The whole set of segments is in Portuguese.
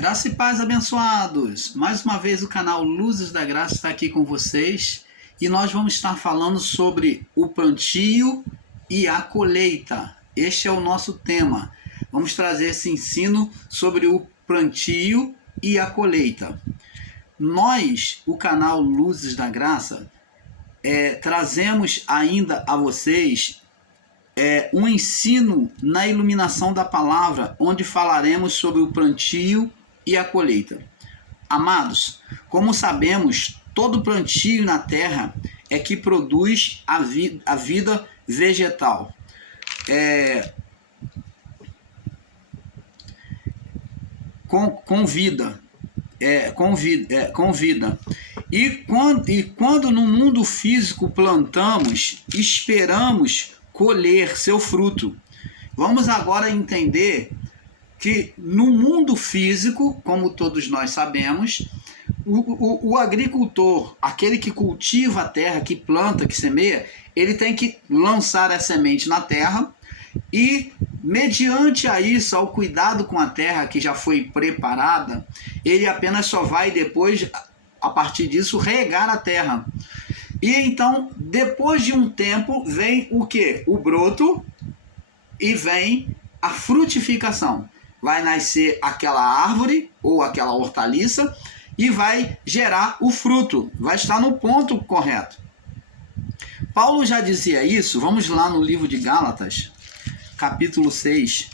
Graça e paz, abençoados! Mais uma vez o canal Luzes da Graça está aqui com vocês e nós vamos estar falando sobre o plantio e a colheita. Este é o nosso tema. Vamos trazer esse ensino sobre o plantio e a colheita. Nós, o canal Luzes da Graça, trazemos ainda a vocês um ensino na iluminação da palavra, onde falaremos sobre o plantio e a colheita. Amados, como sabemos, todo plantio na terra é que produz a vida vegetal. Com vida. E quando no mundo físico plantamos, esperamos colher seu fruto. Vamos agora entender que no mundo físico, como todos nós sabemos, o agricultor, aquele que cultiva a terra, que planta, que semeia, ele tem que lançar a semente na terra e, mediante a isso, ao cuidado com a terra que já foi preparada, ele apenas só vai depois, a partir disso, regar a terra. E então, depois de um tempo, vem o quê? O broto e vem a frutificação. Vai nascer aquela árvore ou aquela hortaliça e vai gerar o fruto. Vai estar no ponto correto. Paulo já dizia isso. Vamos lá no livro de Gálatas, capítulo 6.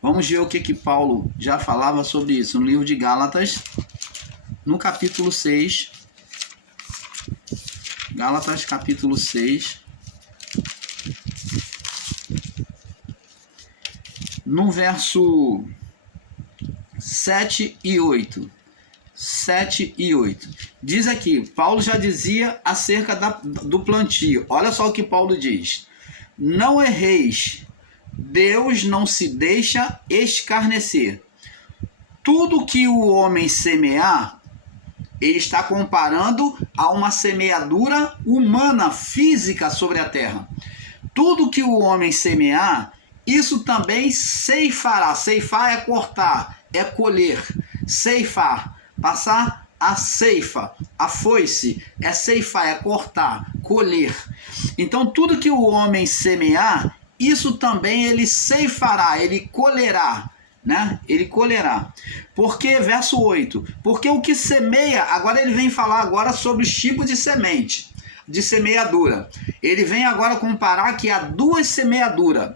Vamos ver o que Paulo já falava sobre isso. No livro de Gálatas, no capítulo 6. Gálatas, capítulo 6. No verso 7 e 8. 7 e 8. Diz aqui, Paulo já dizia acerca do plantio. Olha só o que Paulo diz. Não erreis, Deus não se deixa escarnecer. Tudo que o homem semear, ele está comparando a uma semeadura humana, física sobre a terra. Tudo que o homem semear, isso também ceifará. Ceifar é cortar, é colher. Ceifar, passar a ceifa, a foice, é ceifar, é cortar, colher. Então tudo que o homem semear, isso também ele ceifará, ele colherá. Né? Ele colherá. Porque, verso 8, porque o que semeia, agora ele vem falar agora sobre os tipos de semente, de semeadura. Ele vem agora comparar que há duas semeaduras.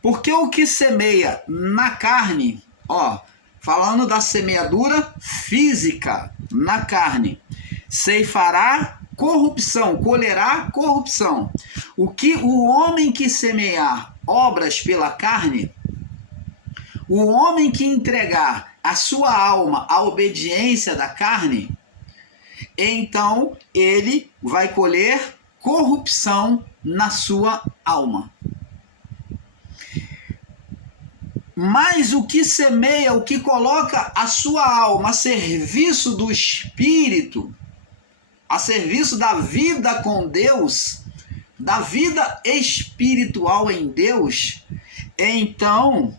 Porque o que semeia na carne, falando da semeadura física na carne, ceifará corrupção, colherá corrupção. O homem que semear obras pela carne, o homem que entregar a sua alma à obediência da carne, então ele vai colher corrupção na sua alma. Mas o que semeia, o que coloca a sua alma a serviço do Espírito, a serviço da vida com Deus, da vida espiritual em Deus, então...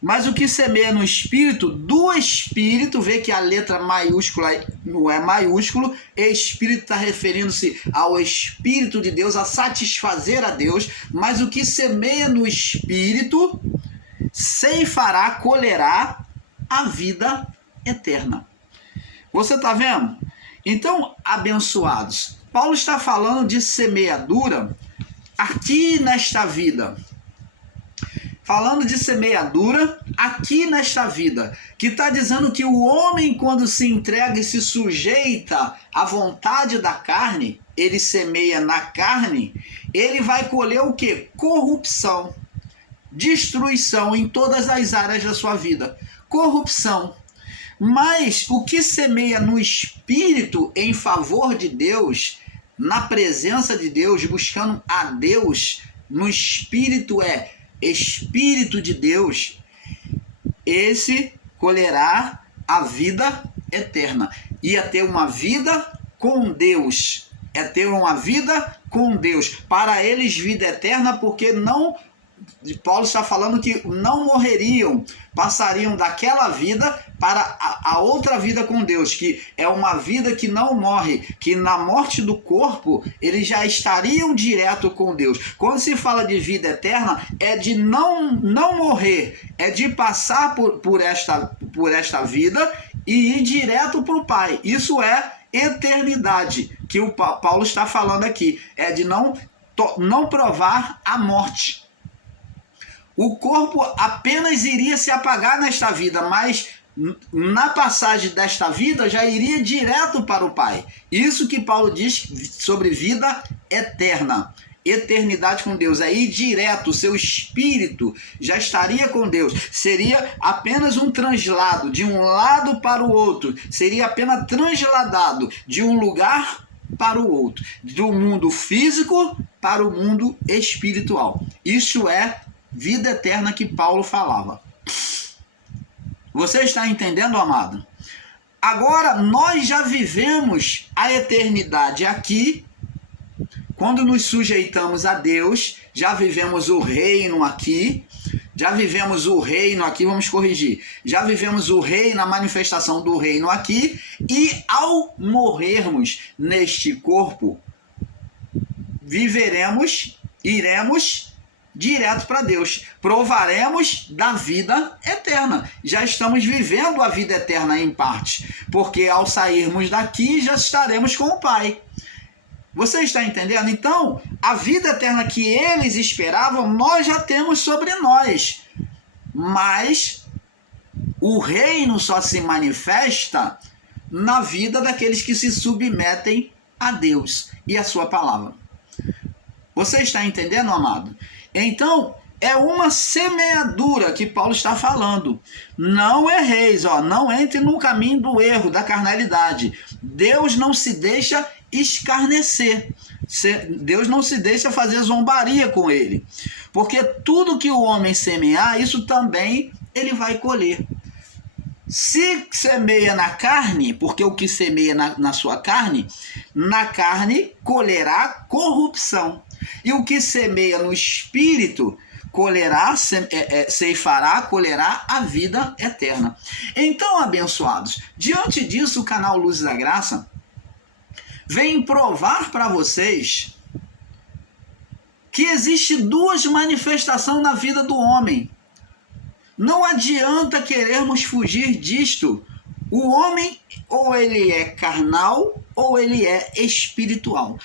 Mas o que semeia no Espírito, do Espírito, vê que a letra maiúscula não é maiúsculo, Espírito está referindo-se ao Espírito de Deus, a satisfazer a Deus, mas o que semeia no Espírito, ceifará, colherá a vida eterna. Você está vendo? Então, abençoados, Paulo está falando de semeadura aqui nesta vida. Falando de semeadura aqui nesta vida, que está dizendo que o homem, quando se entrega e se sujeita à vontade da carne, ele semeia na carne, ele vai colher o quê? Corrupção, destruição em todas as áreas da sua vida. Corrupção. Mas o que semeia no Espírito em favor de Deus, na presença de Deus, buscando a Deus, no Espírito Espírito de Deus, esse colherá a vida eterna. Ia ter uma vida com Deus. É ter uma vida com Deus. Para eles, vida eterna, porque não Paulo está falando que não morreriam, passariam daquela vida para a outra vida com Deus, que é uma vida que não morre, que na morte do corpo eles já estariam direto com Deus. Quando se fala de vida eterna, é de não morrer, é de passar por esta vida e ir direto para o Pai. Isso é eternidade, que o Paulo está falando aqui, é de não provar a morte. O corpo apenas iria se apagar nesta vida, mas na passagem desta vida já iria direto para o Pai. Isso que Paulo diz sobre vida eterna. Eternidade com Deus, é ir direto, o seu espírito já estaria com Deus, seria apenas um translado de um lado para o outro, seria apenas transladado de um lugar para o outro, do mundo físico para o mundo espiritual. Isso é vida eterna que Paulo falava. Você está entendendo, amado? Agora, nós já vivemos a eternidade aqui, quando nos sujeitamos a Deus, já vivemos o reino aqui, já vivemos o reino aqui, vamos corrigir, já vivemos o reino, a manifestação do reino aqui, e ao morrermos neste corpo, iremos direto para Deus, provaremos da vida eterna, já estamos vivendo a vida eterna em parte, porque ao sairmos daqui já estaremos com o Pai. Você está entendendo? Então, a vida eterna que eles esperavam, nós já temos sobre nós. Mas o reino só se manifesta na vida daqueles que se submetem a Deus e a sua palavra. Você está entendendo, amado? Então, é uma semeadura que Paulo está falando. Não erreis, não entre no caminho do erro, da carnalidade. Deus não se deixa escarnecer. Deus não se deixa fazer zombaria com ele. Porque tudo que o homem semear, isso também ele vai colher. Se semeia na carne, porque o que semeia na sua carne, na carne colherá corrupção. E o que semeia no espírito, ceifará, colherá a vida eterna. Então, abençoados, diante disso, o canal Luzes da Graça vem provar para vocês que existe duas manifestações na vida do homem. Não adianta querermos fugir disto. O homem, ou ele é carnal, ou ele é espiritual.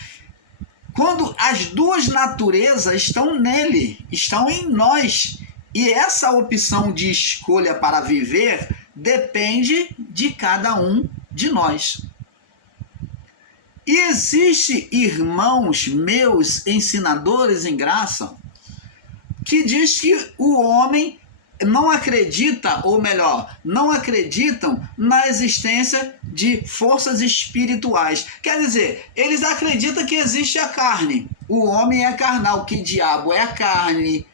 Quando as duas naturezas estão nele, estão em nós. E essa opção de escolha para viver depende de cada um de nós. E existe irmãos meus, ensinadores em graça, que diz que o homem não acredita, ou melhor, não acreditam na existência de forças espirituais. Quer dizer, eles acreditam que existe a carne. O homem é carnal. Que diabo é a carne?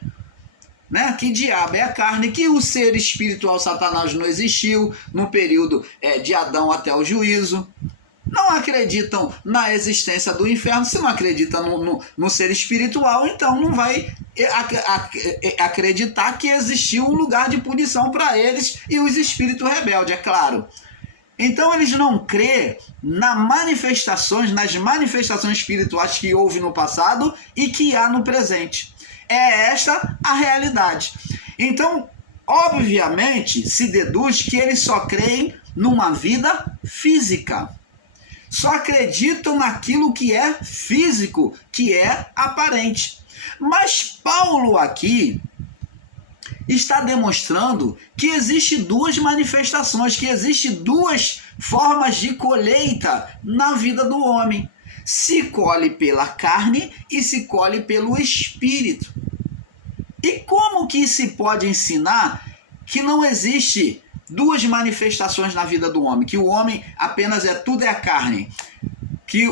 Né? Que diabo é a carne? Que o ser espiritual Satanás não existiu no período de Adão até o juízo. Não acreditam na existência do inferno. Se não acredita no ser espiritual, então não vai acreditar que existiu um lugar de punição para eles e os espíritos rebeldes, é claro. Então eles não crêem nas manifestações espirituais que houve no passado e que há no presente. É esta a realidade. Então, obviamente, se deduz que eles só creem numa vida física. Só acreditam naquilo que é físico, que é aparente. Mas Paulo aqui está demonstrando que existem duas manifestações, que existem duas formas de colheita na vida do homem. Se colhe pela carne e se colhe pelo espírito. E como que se pode ensinar que não existe duas manifestações na vida do homem, que o homem apenas tudo é a carne, que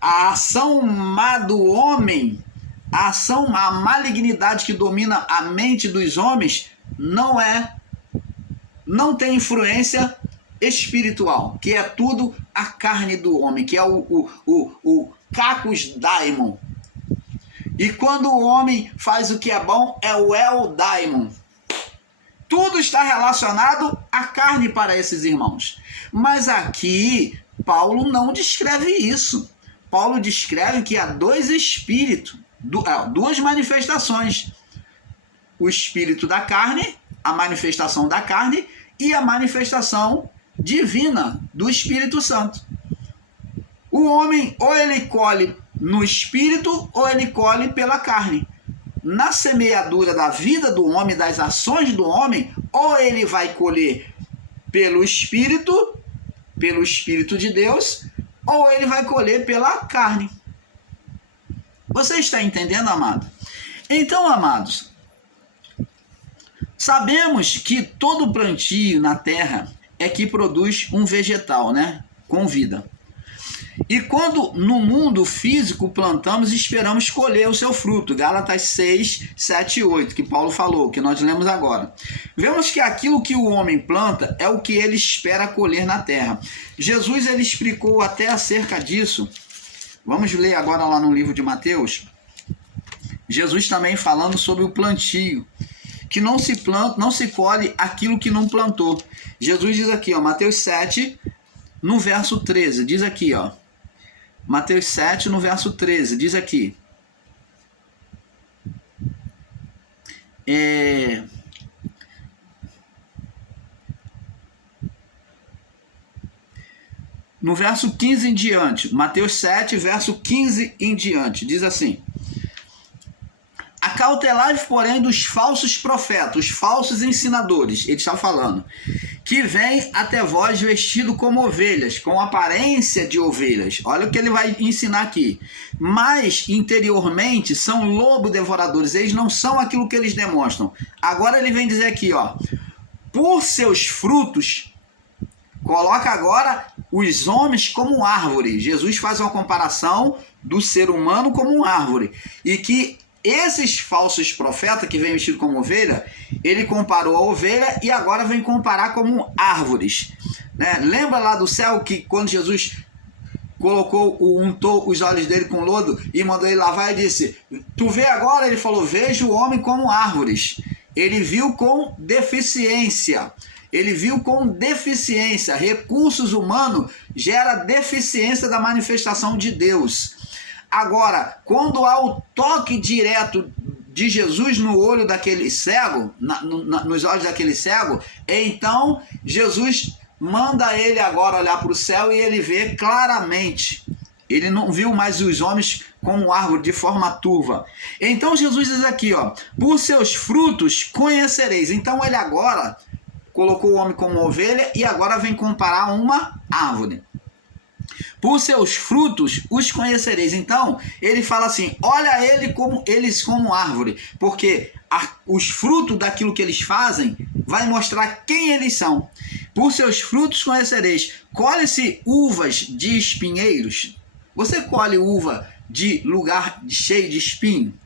a ação má do homem, a malignidade que domina a mente dos homens não tem influência espiritual, que é tudo a carne do homem, que é o cacos daimon. E quando o homem faz o que é bom, é o eudaimon. Tudo está relacionado à carne para esses irmãos. Mas aqui, Paulo não descreve isso. Paulo descreve que há dois espíritos, duas manifestações. O espírito da carne, a manifestação da carne, e a manifestação divina do Espírito Santo. O homem, ou ele colhe no espírito, ou ele colhe pela carne. Na semeadura da vida do homem, das ações do homem, ou ele vai colher pelo Espírito de Deus, ou ele vai colher pela carne. Você está entendendo, amado? Então, amados, sabemos que todo plantio na terra é que produz um vegetal, né? Com vida. E quando no mundo físico plantamos, esperamos colher o seu fruto. Gálatas 6, 7 e 8, que Paulo falou, que nós lemos agora. Vemos que aquilo que o homem planta é o que ele espera colher na terra. Jesus ele explicou até acerca disso. Vamos ler agora lá no livro de Mateus. Jesus também falando sobre o plantio. Que não se planta, não se colhe aquilo que não plantou. Jesus diz aqui, ó, Mateus 7, no verso 13, diz aqui, ó. Mateus 7, no verso 13, diz aqui. No verso 15 em diante, Mateus 7, verso 15 em diante, diz assim: acautelai-vos, porém, dos falsos profetas, os falsos ensinadores, ele está falando, que vêm até vós vestido como ovelhas, com aparência de ovelhas. Olha o que ele vai ensinar aqui. Mas, interiormente, são lobo devoradores. Eles não são aquilo que eles demonstram. Agora ele vem dizer aqui, ó, por seus frutos, coloca agora os homens como árvore. Jesus faz uma comparação do ser humano como uma árvore. E que esses falsos profetas que vêm vestidos como ovelha, ele comparou a ovelha e agora vem comparar como árvores. Né? Lembra lá do céu que quando Jesus untou os olhos dele com lodo e mandou ele lavar e disse, tu vê agora? Ele falou, vejo o homem como árvores. Ele viu com deficiência. Ele viu com deficiência. Recursos humanos gera deficiência da manifestação de Deus. Agora, quando há o toque direto de Jesus no olho daquele cego, nos olhos daquele cego, então Jesus manda ele agora olhar para o céu e ele vê claramente. Ele não viu mais os homens como árvore de forma turva. Então Jesus diz aqui, ó, por seus frutos conhecereis. Então ele agora colocou o homem como ovelha e agora vem comparar uma árvore. Por seus frutos os conhecereis. Então, ele fala assim, olha eles como árvore, porque os frutos daquilo que eles fazem vai mostrar quem eles são. Por seus frutos conhecereis. Colhe-se uvas de espinheiros? Você colhe uva de lugar cheio de espinho?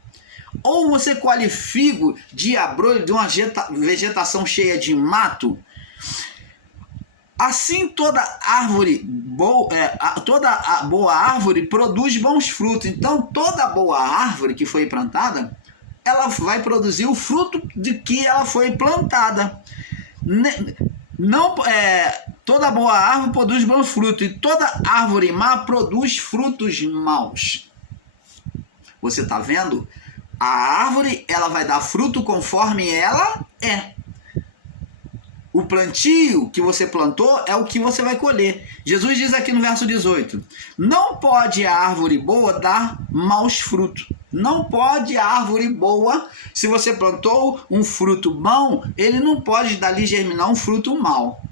Ou você colhe figo de abrolho, de uma vegetação cheia de mato? Assim toda boa árvore produz bons frutos. Então toda boa árvore que foi plantada, ela vai produzir o fruto de que ela foi plantada. Toda boa árvore produz bons frutos e toda árvore má produz frutos maus. Você está vendo? A árvore ela vai dar fruto conforme ela é. O plantio que você plantou é o que você vai colher. Jesus diz aqui no verso 18, não pode a árvore boa dar maus frutos. Não pode a árvore boa, se você plantou um fruto bom, ele não pode dali germinar um fruto mau.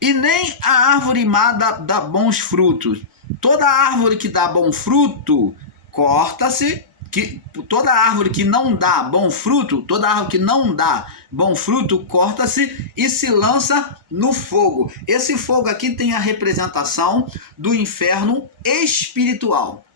E nem a árvore má dá bons frutos. Toda árvore que dá bom fruto, corta-se. Toda árvore que não dá bom fruto, corta-se e se lança no fogo. Esse fogo aqui tem a representação do inferno espiritual.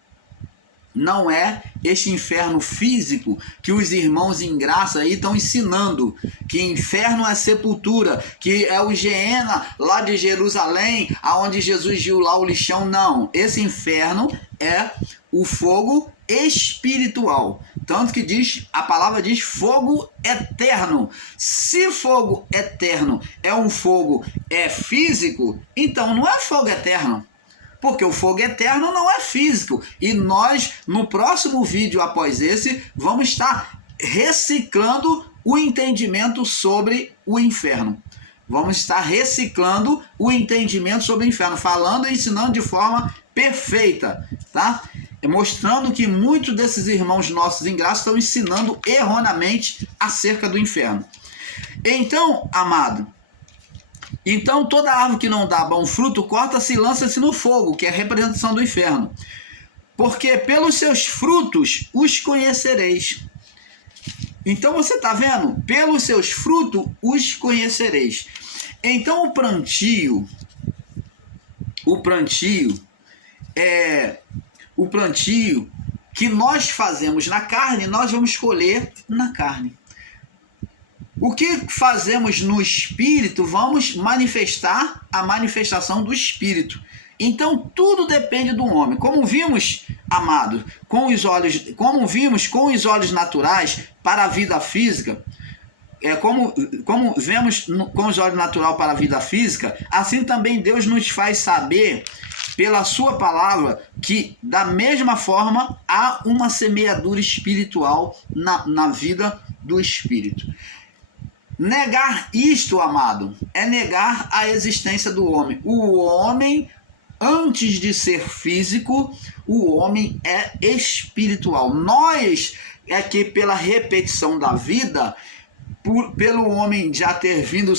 Não é este inferno físico que os irmãos em graça aí estão ensinando, que inferno é sepultura, que é o Geena lá de Jerusalém, aonde Jesus viu lá o lixão. Não, esse inferno é o fogo espiritual. Tanto que a palavra diz fogo eterno. Se fogo eterno é um fogo físico, então não é fogo eterno. Porque o fogo eterno não é físico. E nós, no próximo vídeo após esse, vamos estar reciclando o entendimento sobre o inferno. Vamos estar reciclando o entendimento sobre o inferno, falando e ensinando de forma perfeita, tá? Mostrando que muitos desses irmãos nossos em graça estão ensinando erroneamente acerca do inferno. Então, amado, toda árvore que não dá bom fruto, corta-se e lança-se no fogo, que é a representação do inferno. Porque pelos seus frutos os conhecereis. Então você está vendo? Pelos seus frutos os conhecereis. Então o plantio que nós fazemos na carne, nós vamos colher na carne. O que fazemos no espírito, vamos manifestar a manifestação do espírito. Então tudo depende do homem. Como vimos, amado, com os olhos naturais para a vida física, como vemos com os olhos naturais para a vida física, assim também Deus nos faz saber pela sua palavra que da mesma forma há uma semeadura espiritual na vida do espírito. Negar isto, amado, é negar a existência do homem. O homem, antes de ser físico, o homem é espiritual. Nós é que pela repetição da vida, pelo homem já ter vindo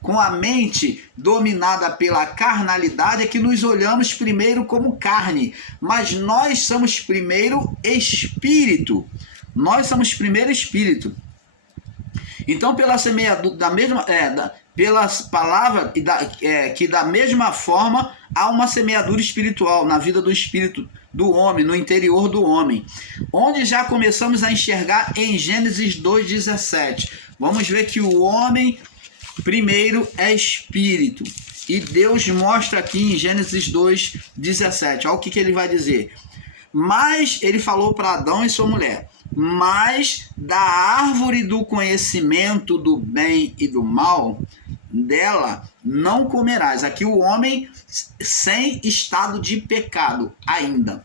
com a mente dominada pela carnalidade, é que nos olhamos primeiro como carne, mas nós somos primeiro espírito. Nós somos primeiro espírito. Então, pela semeadura da mesma, pelas palavras que da mesma forma há uma semeadura espiritual na vida do espírito do homem, no interior do homem, onde já começamos a enxergar em Gênesis 2,17. Vamos ver que o homem primeiro é espírito, e Deus mostra aqui em Gênesis 2,17. Olha o que ele vai dizer. Mas ele falou para Adão e sua mulher: mas da árvore do conhecimento do bem e do mal, dela não comerás. Aqui o homem sem estado de pecado ainda.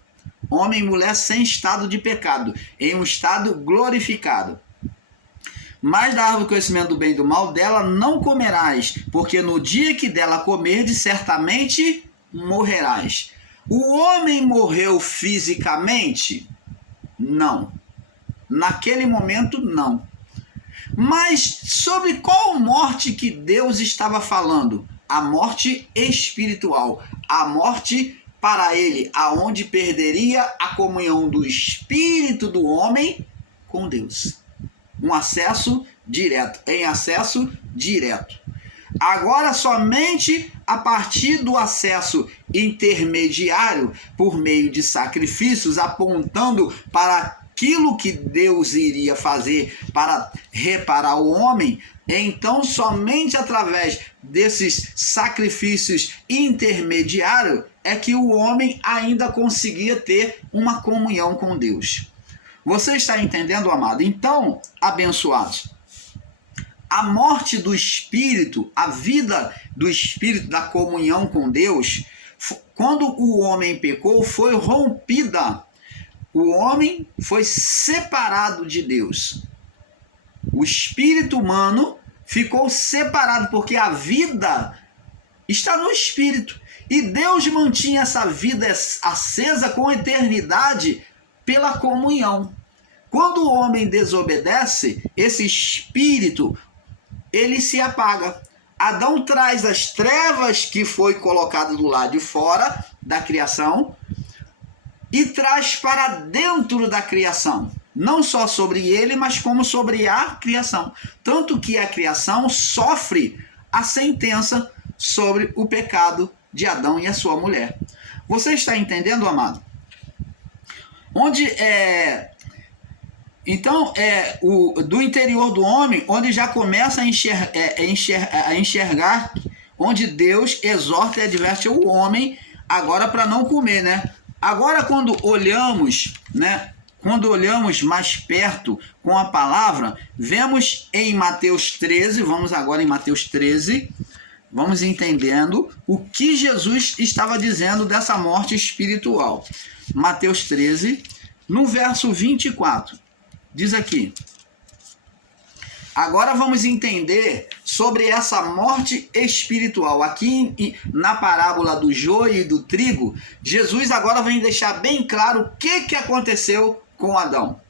Homem e mulher sem estado de pecado, em um estado glorificado. Mas da árvore do conhecimento do bem e do mal, dela não comerás, porque no dia que dela comerdes, certamente morrerás. O homem morreu fisicamente? Não. Naquele momento, não. Mas sobre qual morte que Deus estava falando? A morte espiritual. A morte para ele, aonde perderia a comunhão do espírito do homem com Deus. Um acesso direto, em acesso direto. Agora, somente a partir do acesso intermediário, por meio de sacrifícios, apontando para aquilo que Deus iria fazer para reparar o homem, então somente através desses sacrifícios intermediários é que o homem ainda conseguia ter uma comunhão com Deus. Você está entendendo, amado? Então, abençoados, a morte do espírito, a vida do espírito, da comunhão com Deus, quando o homem pecou, foi rompida. O homem foi separado de Deus. O espírito humano ficou separado, porque a vida está no espírito. E Deus mantinha essa vida acesa com eternidade pela comunhão. Quando o homem desobedece, esse espírito, ele se apaga. Adão traz as trevas que foi colocado do lado de fora da criação e traz para dentro da criação. Não só sobre ele, mas como sobre a criação. Tanto que a criação sofre a sentença sobre o pecado de Adão e a sua mulher. Você está entendendo, amado? Então, do interior do homem, onde já começa a enxergar, onde Deus exorta e adverte o homem agora para não comer, né? Agora, quando olhamos, né? Quando olhamos mais perto com a palavra, vemos em Mateus 13, vamos agora em Mateus 13, vamos entendendo o que Jesus estava dizendo dessa morte espiritual. Mateus 13, no verso 24, diz aqui: agora vamos entender sobre essa morte espiritual. Aqui na parábola do joio e do trigo, Jesus agora vem deixar bem claro o que aconteceu com Adão.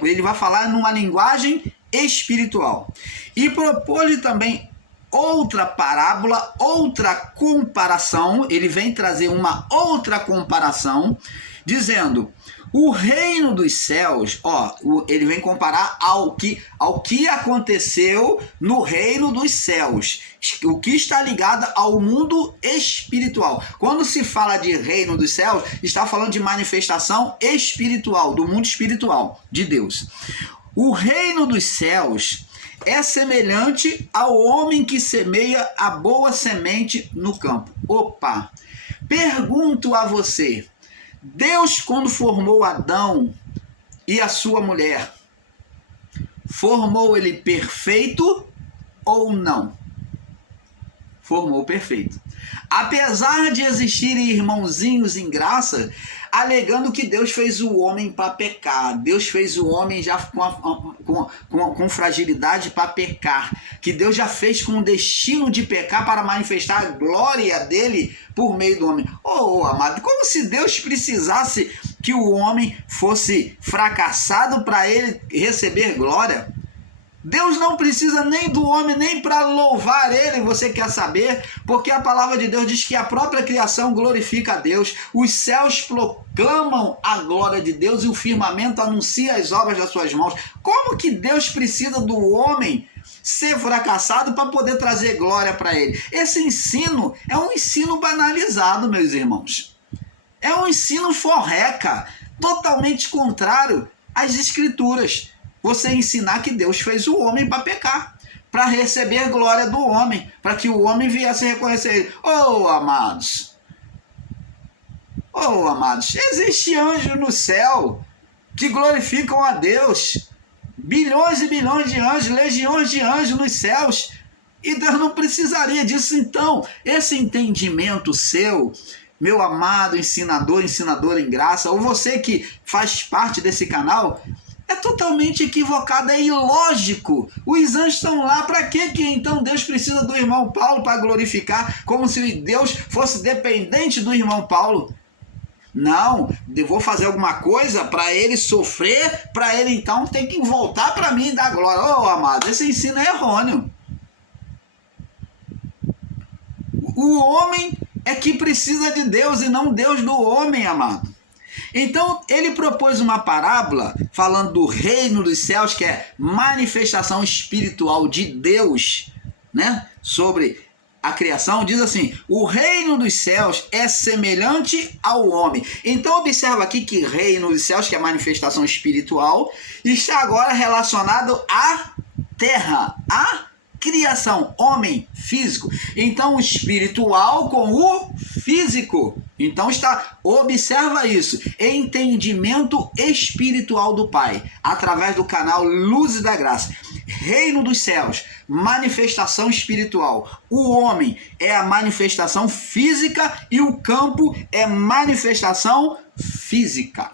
Ele vai falar numa linguagem espiritual. E propôs-lhe também outra parábola, outra comparação. Ele vem trazer uma outra comparação, dizendo: o reino dos céus, ele vem comparar ao que aconteceu no reino dos céus, o que está ligado ao mundo espiritual. Quando se fala de reino dos céus, está falando de manifestação espiritual, do mundo espiritual de Deus. O reino dos céus é semelhante ao homem que semeia a boa semente no campo. Opa! Pergunto a você: Deus, quando formou Adão e a sua mulher, formou ele perfeito ou não? Formou perfeito. Apesar de existirem irmãozinhos em graça, alegando que Deus fez o homem para pecar, Deus fez o homem já com fragilidade para pecar, que Deus já fez com o destino de pecar para manifestar a glória dele por meio do homem. Amado, como se Deus precisasse que o homem fosse fracassado para ele receber glória? Deus não precisa nem do homem, nem para louvar ele, você quer saber? Porque a palavra de Deus diz que a própria criação glorifica a Deus, os céus proclamam a glória de Deus e o firmamento anuncia as obras das suas mãos. Como que Deus precisa do homem ser fracassado para poder trazer glória para ele? Esse ensino é um ensino banalizado, meus irmãos. É um ensino forreca, totalmente contrário às escrituras. Você ensinar que Deus fez o homem para pecar, para receber glória do homem, para que o homem viesse reconhecer ele. Amados, existe anjo no céu que glorificam a Deus, bilhões e bilhões de anjos, legiões de anjos nos céus, e Deus não precisaria disso. Então, esse entendimento seu, meu amado ensinadora em graça, ou você que faz parte desse canal, é totalmente equivocado, é ilógico. Os anjos estão lá, para que então Deus precisa do irmão Paulo para glorificar, como se Deus fosse dependente do irmão Paulo? Não, eu vou fazer alguma coisa para ele sofrer, para ele então ter que voltar para mim e dar glória. Amado, esse ensino é errôneo. O homem é que precisa de Deus e não Deus do homem, amado. Então, ele propôs uma parábola falando do reino dos céus, que é manifestação espiritual de Deus, né? Sobre a criação. Diz assim: o reino dos céus é semelhante ao homem. Então, observa aqui que reino dos céus, que é manifestação espiritual, está agora relacionado à terra, à criação, homem, físico. Então, o espiritual com o físico. Então observa isso, entendimento espiritual do Pai, através do canal Luz da Graça. Reino dos céus, manifestação espiritual. O homem é a manifestação física e o campo é manifestação física.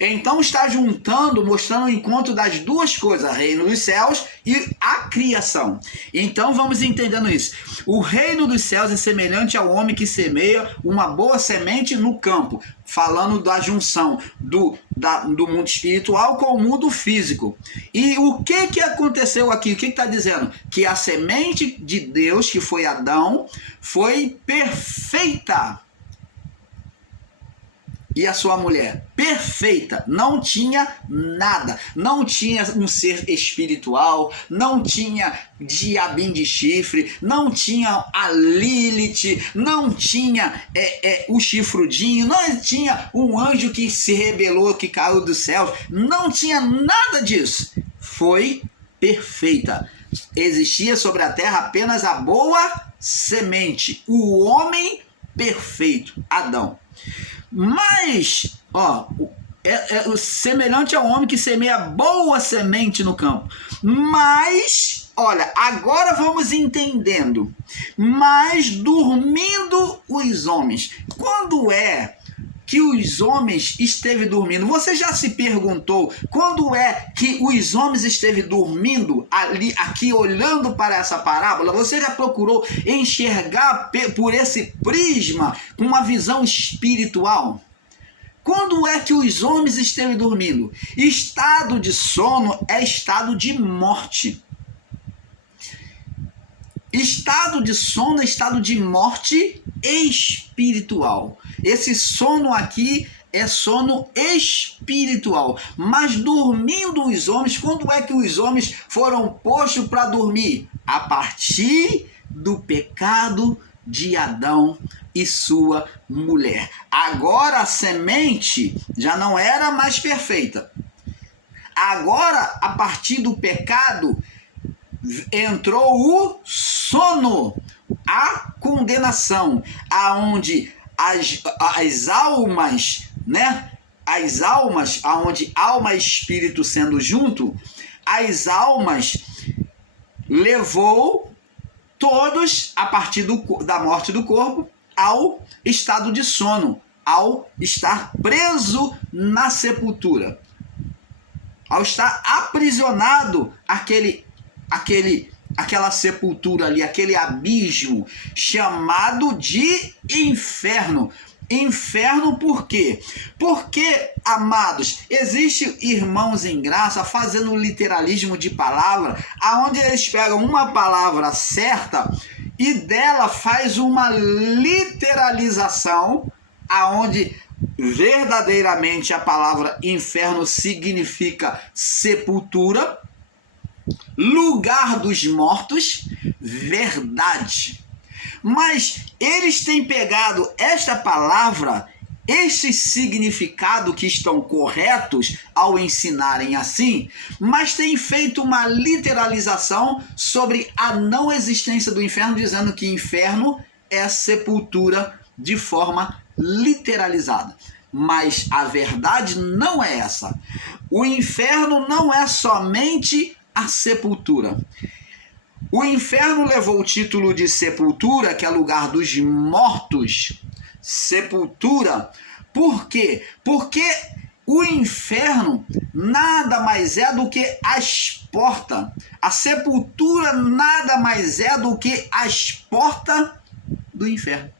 Então está juntando, mostrando o encontro das duas coisas, reino dos céus e a criação. Então vamos entendendo isso. O reino dos céus é semelhante ao homem que semeia uma boa semente no campo, falando da junção do mundo espiritual com o mundo físico. E o que aconteceu aqui? O que está dizendo? Que a semente de Deus, que foi Adão, foi perfeita. E a sua mulher, perfeita, não tinha nada, não tinha um ser espiritual, não tinha diabinho de chifre, não tinha a Lilith, não tinha o chifrudinho, não tinha um anjo que se rebelou, que caiu do céu, não tinha nada disso. Foi perfeita. Existia sobre a terra apenas a boa semente, o homem perfeito, Adão. Mas, ó, semelhante ao homem que semeia boa semente no campo. Mas, olha, agora vamos entendendo. Mas dormindo os homens. Quando é que os homens esteve dormindo? Você já se perguntou quando é que os homens esteve dormindo aqui olhando para essa parábola? Você já procurou enxergar por esse prisma com uma visão espiritual? Quando é que os homens esteve dormindo? Estado de sono é estado de morte. Estado de sono é estado de morte espiritual. Esse sono aqui é sono espiritual. Mas dormindo os homens, quando é que os homens foram postos para dormir? A partir do pecado de Adão e sua mulher. Agora a semente já não era mais perfeita. Agora, a partir do pecado, entrou o sono, a condenação, aonde as almas, né? As almas, aonde alma e espírito sendo junto, as almas levou todos, a partir da morte do corpo, ao estado de sono, ao estar preso na sepultura, ao estar aprisionado aquela sepultura ali, aquele abismo chamado de inferno. Inferno por quê? Porque, amados, existem irmãos em graça fazendo literalismo de palavra, aonde eles pegam uma palavra certa e dela faz uma literalização, aonde verdadeiramente a palavra inferno significa sepultura, lugar dos mortos, verdade. Mas eles têm pegado esta palavra, este significado que estão corretos ao ensinarem assim, mas têm feito uma literalização sobre a não existência do inferno, dizendo que inferno é sepultura de forma literalizada. Mas a verdade não é essa. O inferno não é somente a sepultura. O inferno levou o título de sepultura, que é lugar dos mortos. Sepultura. Por quê? Porque o inferno nada mais é do que as portas. A sepultura nada mais é do que as portas do inferno.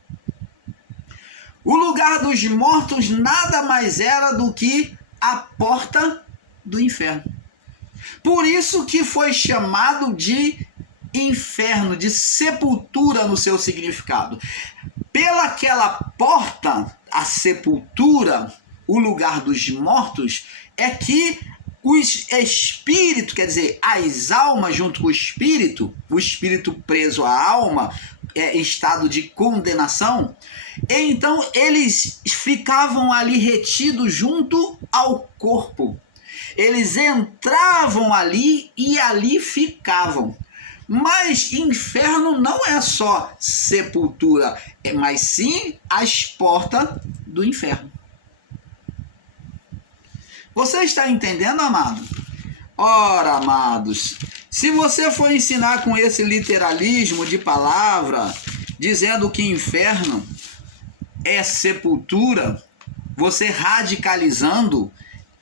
O lugar dos mortos nada mais era do que a porta do inferno. Por isso que foi chamado de inferno, de sepultura no seu significado. Pelaquela porta, a sepultura, o lugar dos mortos, é que os espíritos, quer dizer, as almas junto com o espírito preso à alma, em estado de condenação, então eles ficavam ali retidos junto ao corpo. Eles entravam ali e ali ficavam. Mas inferno não é só sepultura, mas sim as portas do inferno. Você está entendendo, amado? Ora, amados, se você for ensinar com esse literalismo de palavra, dizendo que inferno é sepultura, você radicalizando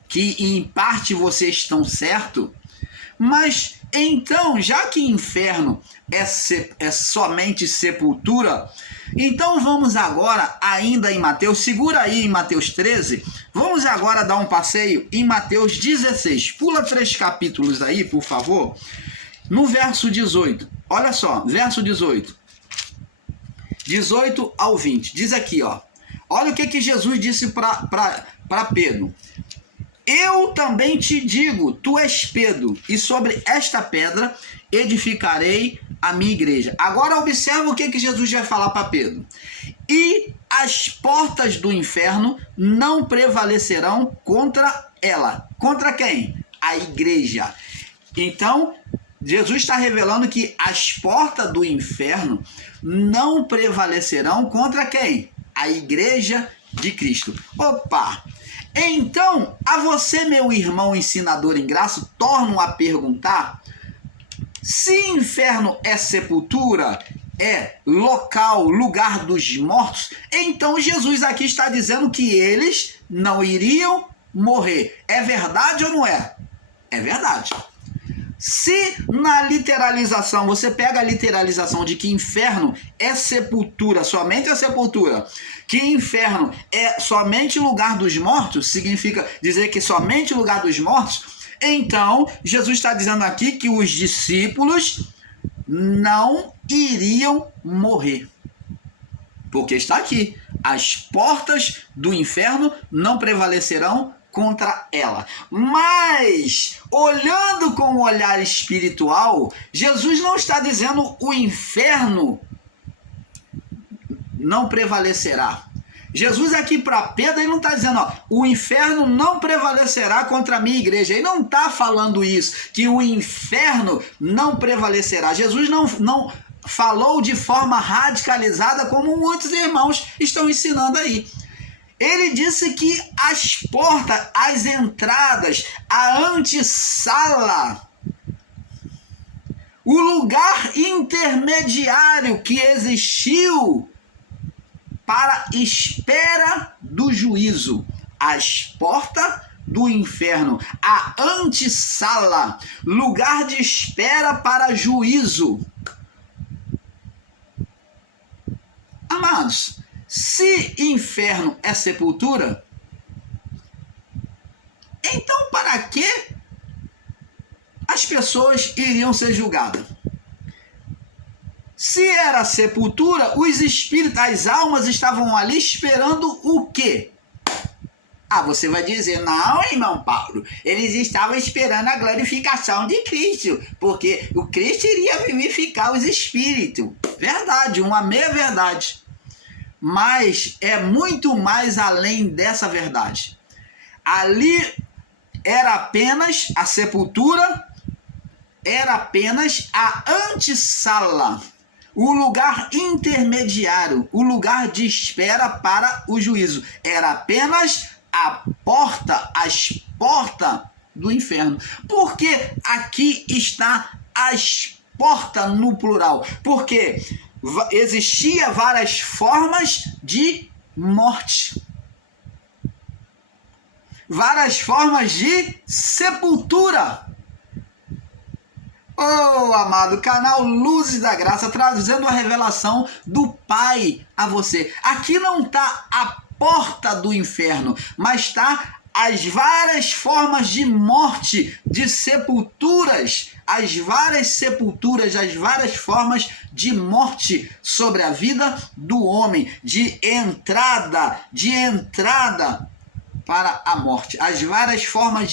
que em parte vocês estão certo, mas então, já que inferno é somente sepultura, então vamos agora ainda em Mateus, segura aí em Mateus 13, vamos agora dar um passeio em Mateus 16, pula 3 capítulos aí, por favor, no verso 18, olha só, verso 18 ao 20, diz aqui, ó, olha o que Jesus disse para Pedro. Eu também te digo, tu és Pedro, e sobre esta pedra edificarei a minha igreja. Agora observa o que Jesus vai falar para Pedro. E as portas do inferno não prevalecerão contra ela. Contra quem? A igreja. Então, Jesus está revelando que as portas do inferno não prevalecerão contra quem? A igreja de Cristo. Opa! Então, a você, meu irmão ensinador em graça, torno a perguntar: se inferno é sepultura, é local, lugar dos mortos, então Jesus aqui está dizendo que eles não iriam morrer. É verdade ou não é? É verdade. Se na literalização, você pega a literalização de que inferno é sepultura, somente a sepultura, que inferno é somente lugar dos mortos, significa dizer que somente lugar dos mortos, então Jesus está dizendo aqui que os discípulos não iriam morrer. Porque está aqui: as portas do inferno não prevalecerão contra ela. Mas, olhando com o olhar espiritual, Jesus não está dizendo o inferno não prevalecerá. Jesus aqui para Pedro, ele não está dizendo, ó, o inferno não prevalecerá contra a minha igreja. Ele não está falando isso, que o inferno não prevalecerá. Jesus não falou de forma radicalizada como muitos irmãos estão ensinando aí. Ele disse que as portas, as entradas, a antessala, o lugar intermediário que existiu para espera do juízo, as portas do inferno, a antessala, lugar de espera para juízo. Amados, se inferno é sepultura, então para que as pessoas iriam ser julgadas? Se era sepultura, os espíritos, as almas estavam ali esperando o quê? Ah, você vai dizer, não, irmão Paulo, eles estavam esperando a glorificação de Cristo, porque o Cristo iria vivificar os espíritos. Verdade, uma meia verdade. Mas é muito mais além dessa verdade. Ali era apenas a sepultura, era apenas a antessala, o lugar intermediário, o lugar de espera para o juízo. Era apenas a porta, as portas do inferno. Por que aqui está as portas no plural? Porque existia várias formas de morte, várias formas de sepultura. Oh, amado, canal Luzes da Graça, trazendo a revelação do Pai a você. Aqui não está a porta do inferno, mas está as várias formas de morte, de sepulturas, as várias sepulturas, as várias formas de morte sobre a vida do homem, de entrada para a morte, as várias formas de